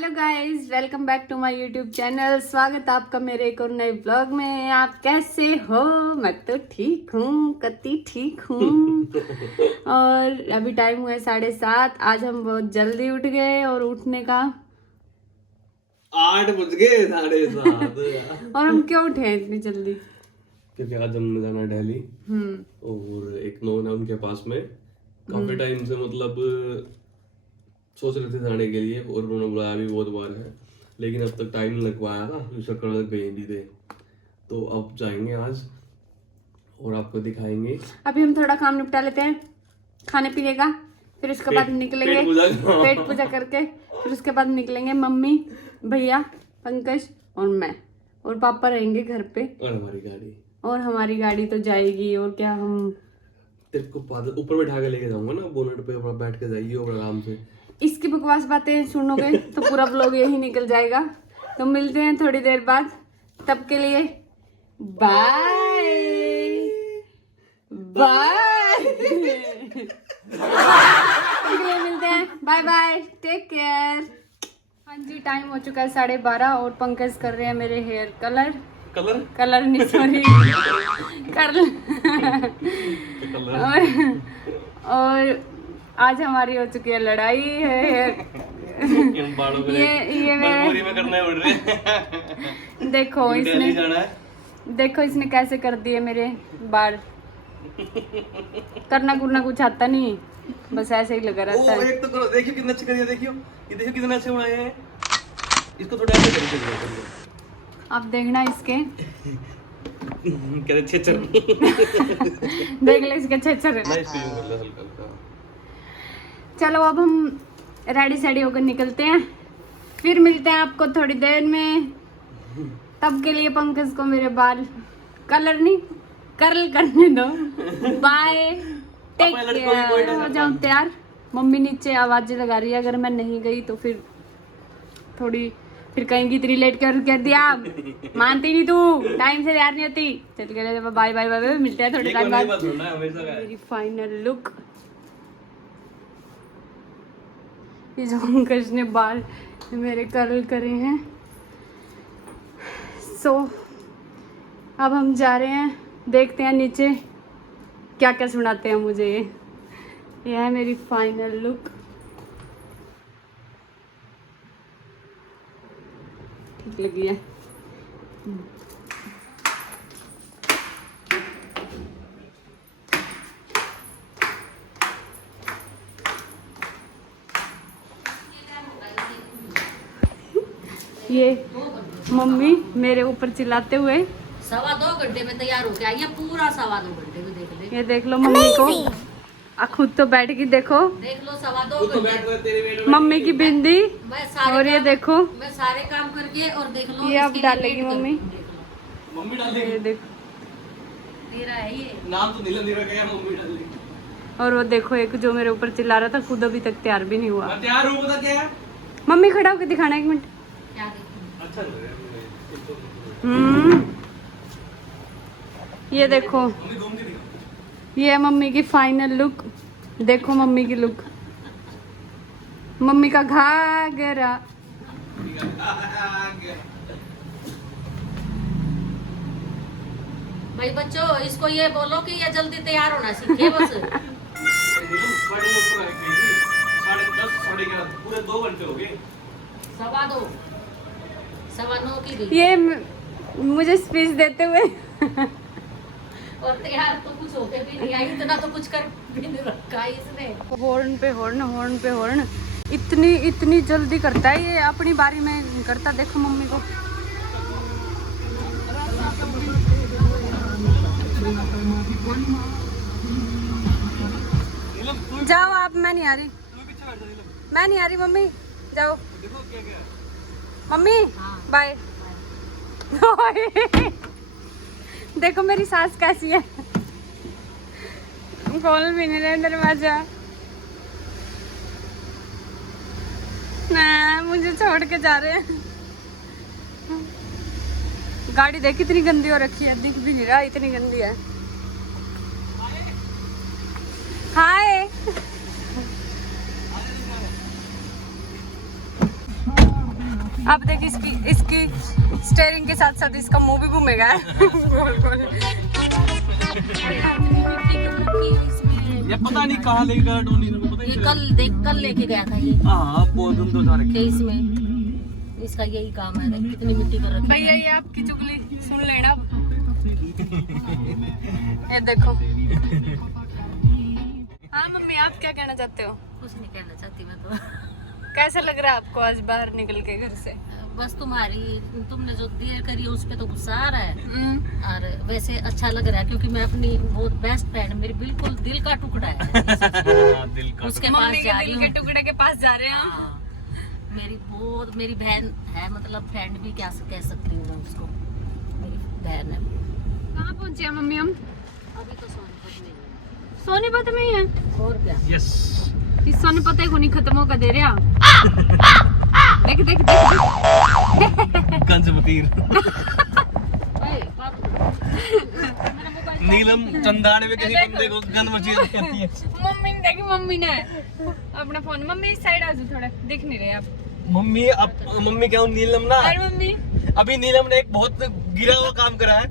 Hello guys, welcome back to my YouTube channel. स्वागत है आपका मेरे एक और नए ब्लॉग में। आप कैसे हो? मैं तो ठीक हूँ, कति ठीक हूँ। और अभी टाइम हुआ है 7:30। आज हम बहुत जल्दी उठ गए और उठने का 8 बज गए 7:30। और हम क्यों उठे हैं इतनी जल्दी? क्योंकि आज हमने जाना है दिल्ली और एक नोन है उनके पास में। काफी टाइम से मतलब सोच रहे थे जाने के लिए और उन्होंने बुलाया भी बहुत बार है, लेकिन अब तक टाइम नहीं लग पाया था, इस चक्कर में गए नहीं थे। तो अब जाएंगे आज और आपको दिखाएंगे। अभी हम थोड़ा काम निपटा लेते हैं खाने पीने का, फिर उसके बाद निकलेंगे पेट पूजा करके। फिर उसके बाद निकलेंगे मम्मी, भैया, पंकज और मैं, और पापा रहेंगे घर पे। और हमारी गाड़ी तो जाएगी। और क्या, हम तेरे को ऊपर बैठा के लेके जाऊंगा ना, बोनेट पे अपना बैठ के जाइए और आराम से। इसकी बकवास बातें सुनोगे तो पूरा व्लॉग यही निकल जाएगा। तो मिलते हैं थोड़ी देर बाद, तब के लिए बाय बाय। मिलते हैं, बाय बाय, टेक केयर। हाँ जी, टाइम हो चुका है 12:30 और पंकज कर रहे हैं मेरे हेयर कलर नहीं, सॉरी, और आज हमारी हो चुकी है लड़ाई है। ये मैं करना पड़ रहा है। देखो इसने कैसे कर दिए मेरे बाल। करना कुछ आता नहीं, बस ऐसे ही लगा रहता है। एक तो करो, देखियो कितना अच्छा करिए, देखियो ये, देखियो कितना अच्छे बनाए हैं। इसको थोड़ा ऐसे करिए। आप देखना इसके कहते छेचर। देख ले इसके छेचर। हल्का। चलो अब हम रेडी होकर निकलते हैं, फिर मिलते हैं आपको थोड़ी देर में। तब के लिए पंकज को मेरे बाल कर्ल करने दो। Bye, take care. हो जाओ तैयार। मम्मी नीचे आवाजें लगा रही है, अगर मैं नहीं गई तो फिर कहेंगी इतनी लेट कर दिया। मानती नहीं तू, टाइम से तैयार नहीं होती। चल के बाय बाय बाय, मिलते हैं थोड़ी टाइम बाद। मेरी फाइनल लुक, ये जो पंकज ने बाल मेरे कर्ल करे हैं। सो अब हम जा रहे हैं, देखते हैं नीचे क्या क्या सुनाते हैं मुझे। ये है मेरी फाइनल लुक। ठीक लगी है। ये मम्मी मेरे ऊपर चिल्लाते हुए 2.25 घंटे में तैयार होके आई है, पूरा 2.25 घंटे में। देख ले, ये देख लो मम्मी को, खुद तो बैठ की देखो, देख लो 2.25 घंटे मम्मी की बिंदी। और ये देखो मैं सारे काम करके, और देख लो ये अब डालेगी मम्मी। मम्मी डालेगी, ये देखो तेरा है ये नाम तो नीला नीला क्या है, मम्मी डालेगी। और वो देखो एक जो मेरे ऊपर चिल्ला रहा था, खुद अभी तक तैयार भी नहीं हुआ। मैं तैयार हूं, पता क्या है। मम्मी खड़ा होकर दिखाना 1 मिनट। क्या देखूं? अच्छा लग रहा है। ये देखो, मम्मी घूम के दिखा। ये है मम्मी की फाइनल लुक। देखो मम्मी की लुक, मम्मी का घाघरा। भाई बच्चों, इसको ये बोलो कि ये जल्दी तैयार होना सीखे बस। 10:30 पूरे 2 घंटे हो गए। 2:15 2:15 की भी। ये मुझे स्पीच देते हुए और तैयार तो कुछ होके भी नहीं आई, इतना तो कुछ कर भी नहीं रखा है इसने। हॉर्न पे हॉर्न इतनी जल्दी करता है ये, अपनी बारी में करता। देखो मम्मी को। जाओ आप, मैं नहीं आ रही मम्मी, जाओ। Mummy bye. देखो मेरी सास कैसी है, खोल भी नहीं रहे दरवाजा। ना मुझे छोड़ के जा रहे हैं। गाड़ी देख इतनी गंदी हो रखी है, दिख भी नहीं रहा इतनी गंदी है। हाय अब देख इसकी स्टीयरिंग के साथ साथ इसका मुंह भी घूमेगा। गोल गोल। ये पता नहीं कहाँ लेके गया टोनी, को पता ये नहीं। कल लेके गया था ये। हाँ बहुत दिन तो था रखे। इसमें इसका यही काम है, देख कितनी मिट्टी कर रखी है। भैया ये आपकी चुगली सुन लेना। ये देखो। हाँ मम्मी आप क्या कहना चाहते हो? कुछ नहीं कहना चाहती मैं तो। कैसा लग रहा है आपको आज बाहर निकल के घर से? बस तुमने जो देर करी है उस पे तो गुस्सा आ रहा है, और वैसे अच्छा लग रहा है क्योंकि मैं अपनी बहुत बेस्ट फ्रेंड, मेरी बिल्कुल दिल का टुकड़ा है दिल का उसके पास मम्मी जा के रही दिल हूँ। के टुकड़े के पास जा रहे हैं हम। हाँ, मेरी बहन है, मतलब फ्रेंड भी क्या कह सकती हूँ मैं उसको, मेरी बहन है। कहाँ पहुँचे हैं मम्मी हम? अभी तो सोनीपत में ही सोनीपत में ही है। है। और क्या? यस इस सोनीपत को नहीं खत्म होकर दे रहा। देख देख देख कंजमतीर नीलम चंदाने में किसी बंदे को गन मची कहती है। मम्मी ने देखी, मम्मी ने अपना फोन। मम्मी इस साइड आ जाओ थोड़ा, दिख नहीं रहे आप। मम्मी अब मम्मी क्या हूँ नीलम ना। अरे मम्मी अभी नीलम ने एक बहुत गिरा हुआ काम करा है।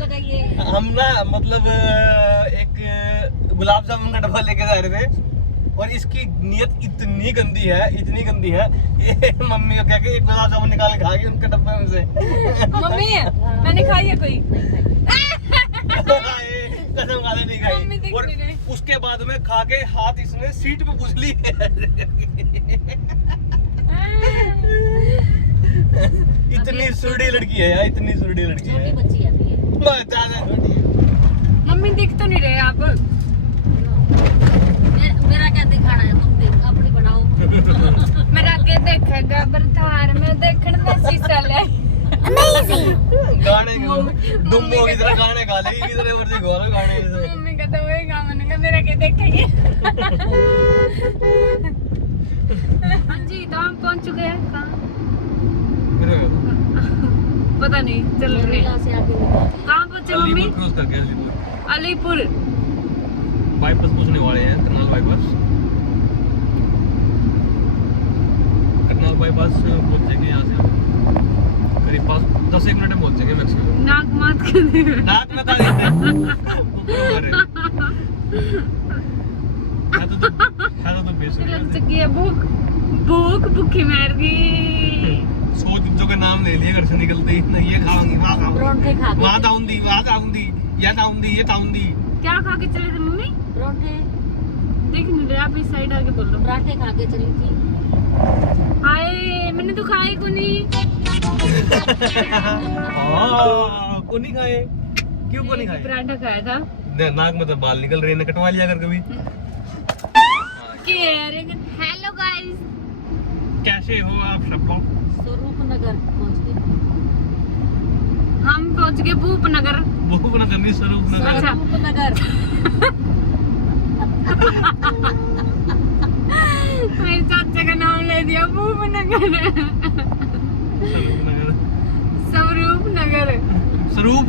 लगाइए। हम ना मतलब एक गुलाब जामुन का डब्बा लेके जा रहे थे और इसकी नीयत इतनी गंदी है ये मम्मी को कह के एक गुलाब जामुन निकाल के खा गई उनके डब्बे में से। मम्मी मैंने खाई है कोई? कसम खाने नहीं मम्मी खाई। देख और नहीं रही। उसके बाद में खा के हाथ इसने सीट पे पूछ ली। इतनी सुरडी लड़की है यार, इतनी सुरडी लड़की है। छोटी बच्ची है अभी ये। ज्यादा छोटी है। मम्मी दिख तो नहीं रहे आप। मेरा क्या दिखाना है, तुम देख अपनी बनाओ। मेरा आगे देखेगा बरधार में देखने में शीशा ले। गाने दुम्बो की तरह गाने गा लेगी, की तरह मर्जी गा लो गाने। मम्मी का तो वही काम है, मेरा क्या देखेगी। हाँ जी तो हम पहुंच चुके हैं। कहाँ? पता नहीं चल रहे। यहाँ से आगे निकल। कहाँ पहुंचे मम्मी? अलीपुर क्रॉस करके अलीपुर बाईपास पूछने वाले हैं। करनाल बाईपास पहुंचेंगे यहाँ से करीब 10 मिनट में पहुंचेंगे मैक्सिमम। नाक मात कर दे। नाक में खा लेते हैं। तो बेसुरी लग चुकी है भूख भूखी मार गई। सोच जो के नाम ले लिए घर से निकलते ही नहीं, ये खाऊंगी वहाँ पराठे खाऊंगी खा के वहाँ जाऊंगी ये खाऊंगी। क्या खा के चले थे मम्मी? पराठे देख नहीं रहे आप, इस साइड आके बोल रहा पराठे खा के चली थी। हाय मैंने तो खाए को नहीं। को नहीं खाए? क्यों को नहीं खाए? पराठा खाया था। नाक में तो बाल निकल रहे हैं, कटवा लिया कर कभी। हेलो गाइस, कैसे हो आप सब लोग? स्वरूपनगर पहुंच गए। हम पहुंच गए भूपनगर। भूपनगर नहीं, स्वरूपनगर। अच्छा। स्वरूपनगर। मेरे चाचा का नाम ले दिया भूपनगर। स्वरूपनगर। स्वरूप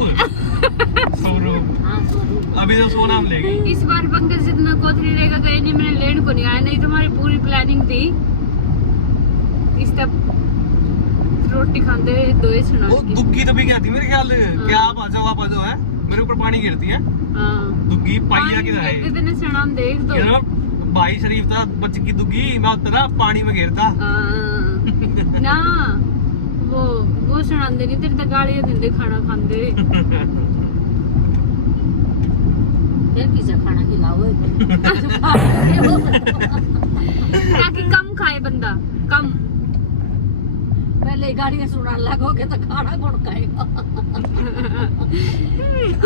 हाँ स्वरूप। अभी तो सो नाम लेगी। इस बार पंकज जितना कोथरी रहेगा गए नहीं, मैंने लेने को नहीं आया, नहीं तो हमारी पूरी प्लानिंग थी इस तब रोटी खाते हुए दो ही सुना वो दुग्गी तभी क्या थी मेरे ख्याल क्या आप आ जाओ है मेरे ऊपर पानी गिरती है। दुग्गी पाइया की तरह है। इतने सुना देख दो। भाई शरीफ था बच्चे की दुग्गी, मैं उतरा पानी में गिरता। ना वो सुनाते नहीं, तेरे तो गालियां देंदे खाना खांदे। फिर किसे खाना खिलाओ ताकि कम खाए बंदा, कम। पहले गाड़ियां सुनाने लगोगे तो खाना कौन खाएगा।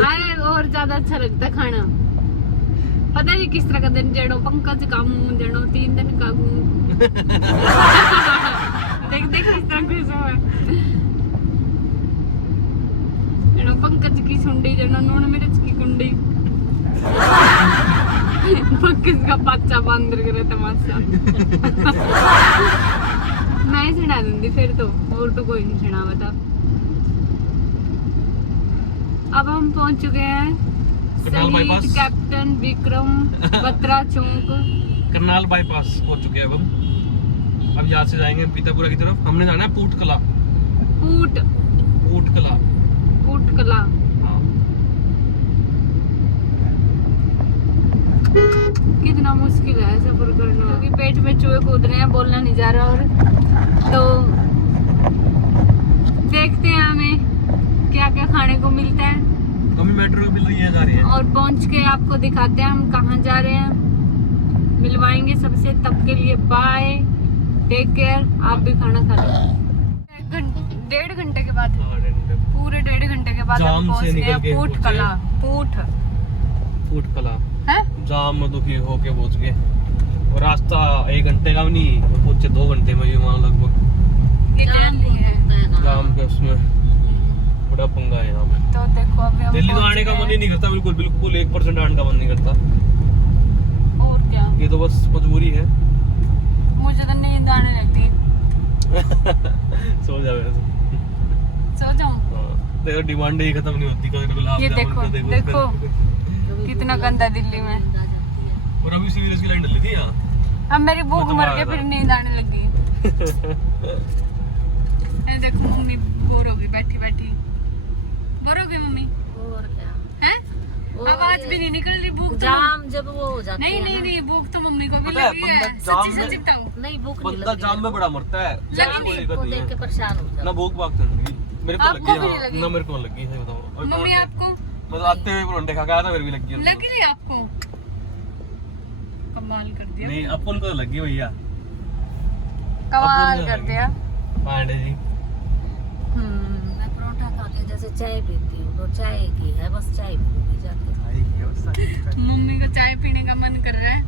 आए और ज्यादा अच्छा लगता खाना। पता नहीं किस तरह का दिन जड़ो पंकज काम जड़ो 3 दिन का देख देख किस तरह खुश हुआ जड़ो पंकज की सुंडी जड़ो नून मिर्च की कुंडी। पंकज का बच्चा बंदर करे तमाशा। मैं ही सुना दूंगी फिर तो, और तो कोई नहीं सुना बता। अब हम पहुंच चुके हैं शहीद कैप्टन विक्रम बत्रा चौक। करनाल बाईपास पहुंच चुके हैं अब हम। अब यहाँ से जाएंगे पीतापुरा की तरफ। हमने जाना है पूटकला। पूटकला। हाँ। कितना मुश्किल है सफर करना, क्योंकि पेट में चूहे कूद रहे हैं, बोलना नहीं जा रहा। और तो देखते हैं हमें क्या क्या खाने को मिलता है। कमी मेट्रो मिल रही है, जा रही है। और पहुंच के आपको दिखाते हैं हम कहाँ जा रहे हैं, मिलवाएंगे सबसे। तब के लिए बाय, टेक केयर। आप भी खाना खा लो। 1.5 घंटे के बाद, पूरे 1.5 घंटे के बाद हम पहुंच गए पूटकला। पूटकला है, जाम में दुखी होके पहुंच गए। और रास्ता 1 घंटे का भी नहीं, पहुंचे 2 घंटे में ही वहाँ लगभग। ये दिल्ली है। जाम के उसमें बड़ा पंगा है यहाँ पे। तो देखो अभी हम दिल्ली तो आने का मन ही नहीं करता, बिल्कुल 1% आने का मन नहीं करता। और क्या, ये तो बस मजबूरी है। मुझे तो नींद आने लगती। सो जा वैसे। सो जाऊं? तेरा डिमांड ही खत्म नहीं होती। ये देखो कितना गंदा दिल्ली में। और अभी सीवीएस की लाइन डली थी यहाँ। अब मेरी भूख मर के फिर नींद आने लगी। देखो मम्मी बोर हो गई बैठी बैठी। बोर हो गई मम्मी? और क्या हैं? आवाज भी नहीं निकल रही। भूख जाम जब वो हो जाती नहीं है नहीं ना। नहीं, भूख तो मम्मी को भी पता है, लगी है। बंदा जाम सच्ची में- सच्ची बताऊं, नहीं भूख नहीं बंदा लगती जाम में बड़ा मरता है। जाम कोई को दिक्कत नहीं देख के है। परेशान हो जाता ना भूख भाग तो लगी, मेरे को आपको भी नहीं लगी। लगी? ना मेरे को लगी है, बताओ। और मम्मी परोंठे- आपको मतलब आते हुए परोंठे खा के आया था, मेरे भी लगी है। लगी नहीं? आपको कमाल कर दिया। नहीं, अपन को तो लगी भैया। कमाल अपन को कर लगी। दिया। पांडे जी मैं परोठा खा के जैसे चाय पीती हूँ तो चाय की है, बस चाय पीती जाके। मम्मी को चाय पीने का मन कर रहा है।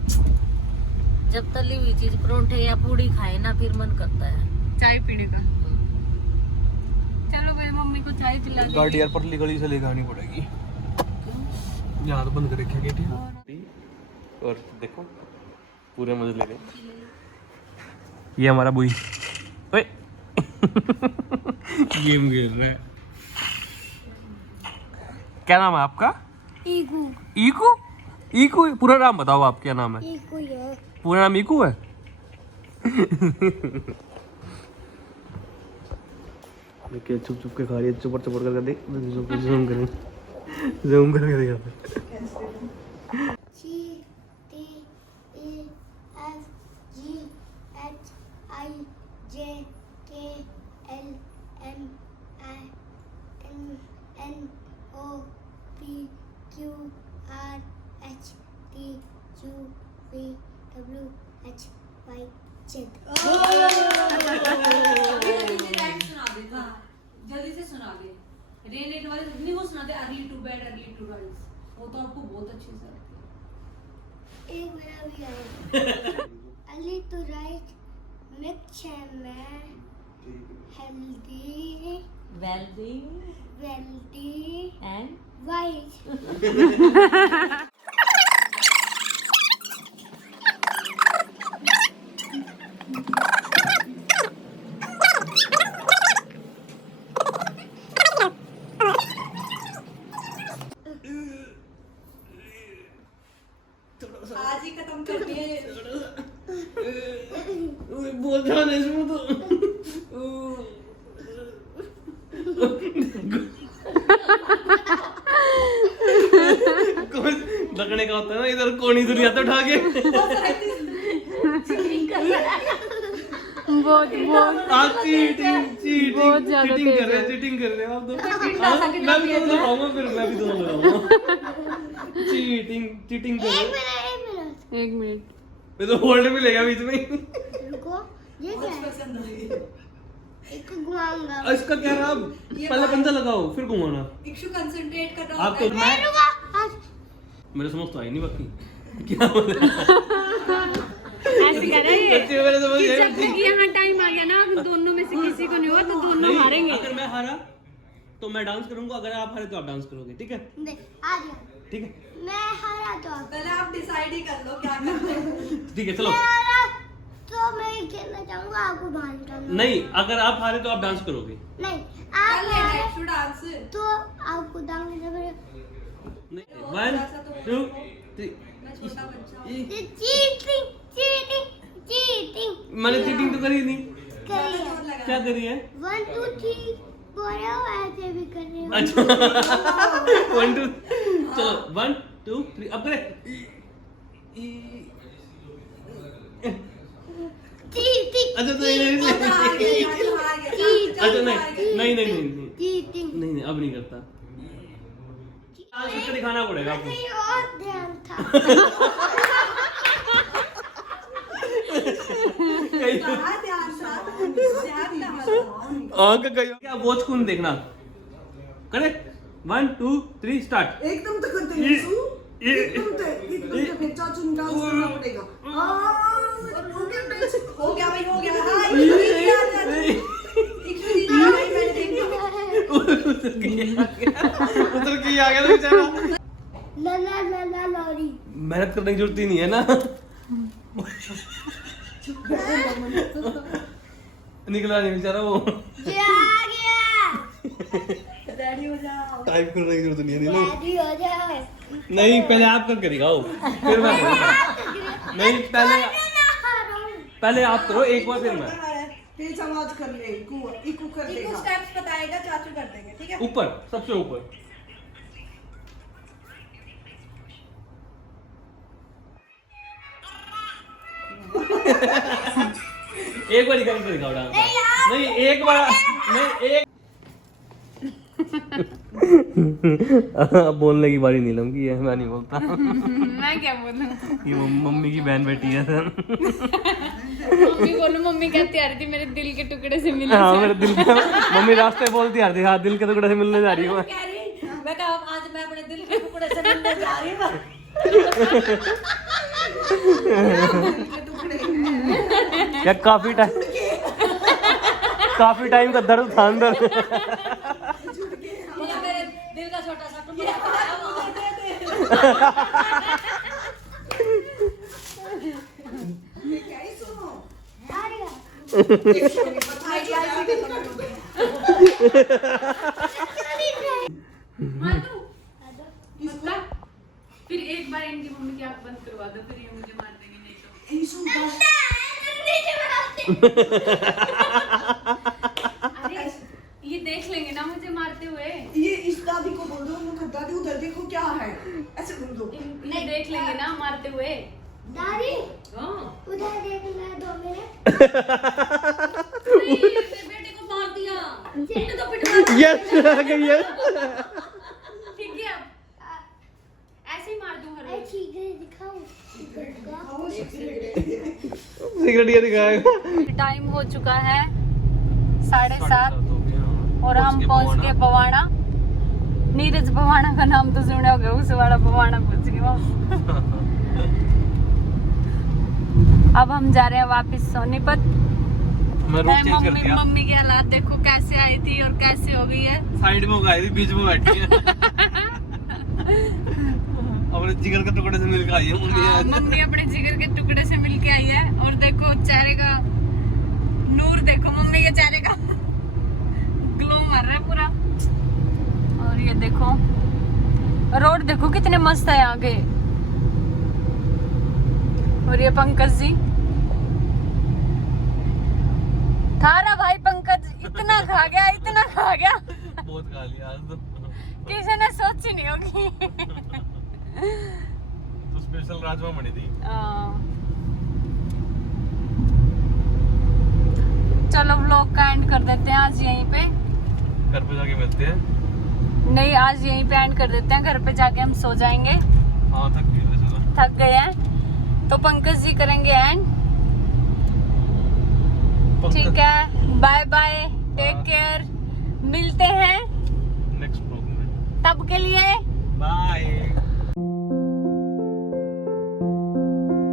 जब तली हुई चीज परोठे या पूड़ी खाए ना, फिर मन करता है चाय पीने का। चलो भाई मम्मी को चाय पिला दो। गाड़ी यार पतली गली से लेकर आनी पड़ेगी। यहाँ तो बंद कर रखा गेट। और देखो पूरे मजे ले रहे। ये हमारा बुई ओए गेम खेल रहा है। क्या नाम है आपका? ईगू। ईकू? ईकू पूरा नाम बताओ, आप क्या नाम है? ईगू है। पूरा नाम ईकू है? देखिए चुप चुप के खा रही है, चुपर चुपर करके देख। जूम करें, जूम करके देख यहाँ पे। जल्दी से सुना दे। रेनेट वाले नहीं, वो सुना दे early to bed early to rise. वो तो आपको बहुत अच्छे से आती है। एक मेरा भी है। अर्ली टू राइज मिक्स में हेल्दी वेल्दी एंड वाइट। आज ही खत्म कर दिए। बोल जाना इसमें तो। लगने का होता है ना, इधर कोनी दुनिया तो उठा के बहुत बहुत आप चीटिंग बहुत ज्यादा चीटिंग तेज कर रहे हैं, चीटिंग कर रहे हैं आप तो। मैं भी दोनों लगाऊंगा, फिर मैं भी दोनों लगाऊंगा। चीटिंग कर रहे हैं। 1 मिनट। मैं तो होल्ड भी लेगा बीच में। रुको, ये क्या है? एक घुमाऊंगा। इसका क्या रहा? पहले पंजा लगाओ फिर घुमाना। इक्शु कंसंट्रेट करना आप तो मैं रुका। आज मेरे समझ तो आई नहीं बाकी क्या ऐसे कर रहे हैं बच्चे मेरे समझ कि गए। जब तक यहाँ टाइम आ गया ना, अगर दोनों में से किसी को नहीं हुआ तो दोनों नहीं, हारेंगे। अगर मैं हारा तो मैं डांस करूंगा, अगर आप हारे तो आप डांस करोगे, ठीक है? नहीं, आ गया। ठीक है, मैं हारा तो आप। पहले आप डिसाइड ही कर लो क्या करना है। ठीक है, चलो। मैं हारा तो मैं खेलना चाहूंगा, आपको बाहर निकालना। नहीं, अगर आप हारे तो आप डांस करोगे। नहीं, कर आप लेना हारे इक्शु डांस। तो आपको डांस करना। 1 2 3 मैं छोटा बच्चा हूँ। ये चीटिंग चीटिंग चीटिंग मैंने चीटिंग तो करी नहीं। करिए। क्या करी है? 1 2 3 बोल रहे हो, ऐसे भी कर रहे हो। अच्छा 1 2 चलो 1 2 3 अब करे। चीटिंग अच्छा तो नहीं अच्छा नहीं नहीं नहीं नहीं चीटिंग नहीं नहीं अब नहीं करता। आज उसको दिखाना पड़ेगा आपको। कहीं और ध्यान था। क्या वॉच कौन देखना करे 1 2 3 स्टार्ट। एकदम तो करते नहीं सु एकदम तो फिर चाचू ने डांस करना पड़ेगा। हो गया भाई हो गया। हाय उधर की आ गया तो बेचारा। ला ला ला ला लॉरी। मेहनत करने की जरूरत ही नहीं है ना। निकला नहीं बेचारा वो। ये आ गया। टाइप करने की जरूरत नहीं है ना। डैडी हो जाओ। नहीं पहले आप करके दिखाओ फिर मैं नहीं पहले आप करो एक बार फिर मैं फिर समाज कर ले इकू इकू कर देगा। स्टेप्स बताएगा, चाचू कर देंगे, ठीक है? ऊपर सबसे ऊपर। एक बार निकाल के दिखाओ डांस। नहीं एक बार नहीं एक अब बोलने की बारी नीलम की है, मैं नहीं बोलता। मैं क्या बोलूं? ये मम्मी की बहन बेटी है। मम्मी बोलो, मम्मी कहती आ रही थी मेरे दिल के टुकड़े से मिलने। हाँ मेरे दिल के मम्मी रास्ते बोलती आ रही थी, हाँ दिल के टुकड़े से मिलने जा रही हूँ मैं। कह रही मैं कहा आज मैं अपने दिल के टुकड़े से मिलने जा रही हूँ। क्या काफी टाइम का दर्द था अंदर। बोला मेरे दिल का छोटा सा टुकड़ा है वो। क्या ही सुनो आ गया। फिर एक बार इनकी मम्मी की आंख बंद करवा दो, फिर ये मुझे मार देंगे नहीं तो। अरे ये देख लेंगे ना मुझे मारते हुए। ये इस दादी को बोल दो उनको, दादी उधर देखो क्या है, ऐसे बोल दो। ये देख लेंगे ना मारते हुए। दादी हाँ। उधर देखना 2 मिनट। नहीं, मेरे बेटे को मार दिया। इन्हें तो पिटवा दिया। यस आ गई है। ठीक है, अब ऐसे ही मार दूं हर रोज। ठीक है दिखाओ। सिगरेट ये दिखाएगा। टाइम हो चुका है 7:30 और हम पहुंच गए बवाना। नीरज बवाना का नाम तो सुना होगा, उस वाला बवाना पहुंच गए हम। अब हम जा रहे हैं वापस सोनीपत। मैं रूट चेंज कर मम्मी दिया। मम्मी के हालात देखो कैसे आई थी और कैसे हो गई है। साइड में उगाई थी, बीच में बैठी है। अपने जिगर के टुकड़े से मिल के आई है मम्मी हाँ, आज। मम्मी अपने जिगर के टुकड़े से मिल के आई है। और देखो चेहरे का नूर, देखो मम्मी के चेहरे का ग्लो मार रहा है पूरा। और ये देखो रोड देखो कितने मस्त है यहाँ के। और ये पंकज जी, थारा भाई पंकज इतना खा गया, इतना खा गया, बहुत खा लिया आज तो। किसी ने सोची नहीं होगी। तो स्पेशल राजमा बनी थी। चलो व्लॉग का एंड कर देते हैं आज यहीं पे। घर पे जाके मिलते हैं। नहीं, आज यहीं पे एंड कर देते हैं, घर पे जाके हम सो जाएंगे, हाँ थक गए वैसे तो। थक गए हैं। तो पंकज जी करेंगे एंड। ठीक है, बाय बाय, टेक केयर, मिलते हैं नेक्स्ट ब्लॉग में। तब के लिए।